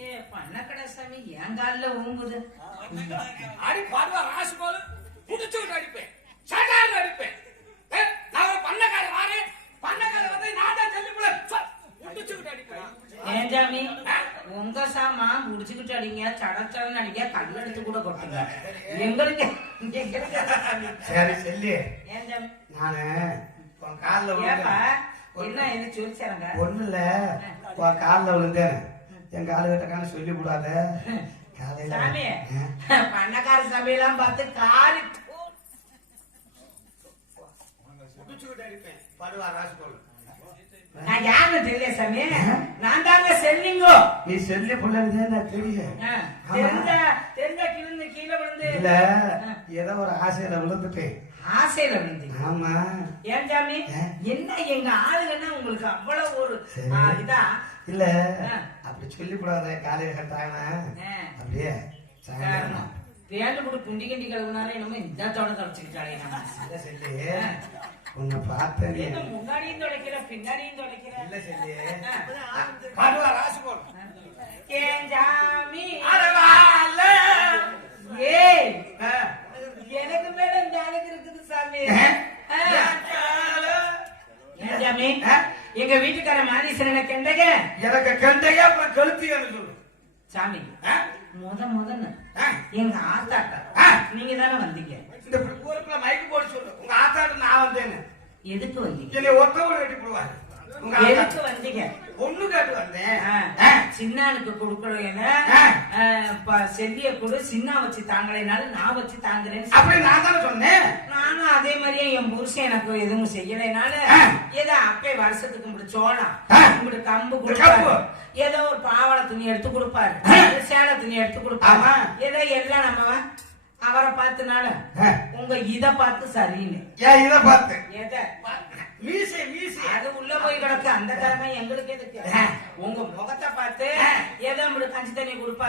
ஏ பண்ணக்கடை சாமி என் காலில் ஊங்குது அடி பாடுவா ராசு போல புடிச்சு விட்டு அடிப்பேன். சட்டாறு அடிப்பேன். நான் பண்ணக்கார வாரு. பண்ணக்கார வந்து நான் தான் சொல்லி அடிப்பேன். ஏன் சாமி? உங்க சாமா முடிச்சுக்கிட்டு அடிங்க சடச்சடன்னு அடிங்க கல் எடுத்து கூட கொட்டுங்க. எங்களுக்கு சரி செல்லு. ஏன் சாமி? நானு உன் காலில் என்ன என்ன சொல்லி ஒண்ணு இல்ல உன் காலில் விழுந்தேன் என் காலு கிட்டக்கான சொல்லி விடாத காலையில. பண்ணக்கார சபையெல்லாம் பார்த்து காலி நான் யாருன்னு தெரியல சாமி. நான் தாங்க செல்லிங்கோ. நீ செல்லி பிள்ளைங்க நான் தெரியும் தெரிஞ்ச கிழந்து கீழே விழுந்து. இல்ல ஏதோ ஒரு ஆசையில விழுந்துட்டேன். ஆசையில விழுந்தீங்க. ஆமா. ஏன் சாமி. என்ன எங்க ஆளுங்கன்னா உங்களுக்கு அவ்வளவு ஒரு இதா? இல்ல. அப்படி சொல்லி விடாத காலையில கட்டாயனா. அப்படியே சாயந்தரமா பேண்டு கூட குண்டி கிண்டி கழுவுனாலே என்னமோ இந்த தோட கழிச்சுக்கிட்டாலே நம்ம. இல்ல செல்லி. உன்னை பார்த்தேன். முன்னாடியும் துடைக்கிற பின்னாடியும் துடைக்கிற இல்ல செல்லி. படுவா ராசு போல ஏன் சாமி அடவால ஏய். எனக்கு மேல இந்த அழகு இருக்குது சாமி ஆ. ஏன் சாமி எங்க வீட்டுக்கார மாதீஸ்வரனை கண்டக? எனக்கு கண்டையா அப்புறம் கழுத்து சொல்லு? சாமி? முத முதன்னு? எங்க ஆத்தாட்டா? நீங்க தானே வந்தீங்க? இந்த ஊருக்குள்ள மைக்கு போட்டு சொல்லு. உங்க ஆத்தாடு நான் வந்தேன்னு. எதுக்கு வந்தீங்க? என்னை ஒத்தவங்க வெட்டி போடுவாரு. எதுக்கு வந்தீங்க? ஒண்ணு கேட்டு வந்தேன். சின்னானுக்கு கொடுக்கணும் ஆ. செல்லிய கொடு சின்ன வச்சு தாங்கலைனாலும் நான் வச்சு தாங்குறேன்னு அப்படி நான் தானே சொன்னேன் நானும் அதே மாதிரியே என் புருஷன் எனக்கு எதுவும் செய்யலைனால. ஏதோ அப்பே வருஷத்துக்கு இப்படி சோளம். இப்படி கம்பு கொடுப்பாரு. ஏதோ ஒரு பாவாடை துணி எடுத்து கொடுப்பாரு. சேலை துணி எடுத்து கொடுப்பாரு. ஏதோ எல்லாம் நம்ம அவரை பார்த்துனால. உங்க இத பார்த்து சரின்னு. இதை பார்த்து? எதை? மீசை மீசை. அது உள்ள போய் கிடக்கு. அந்த கடமை எங்களுக்கு எதுக்கு உங்க முகத்தை பார்த்து ஏதோ இப்படி கஞ்சி தண்ணி கொடுப்பாரு.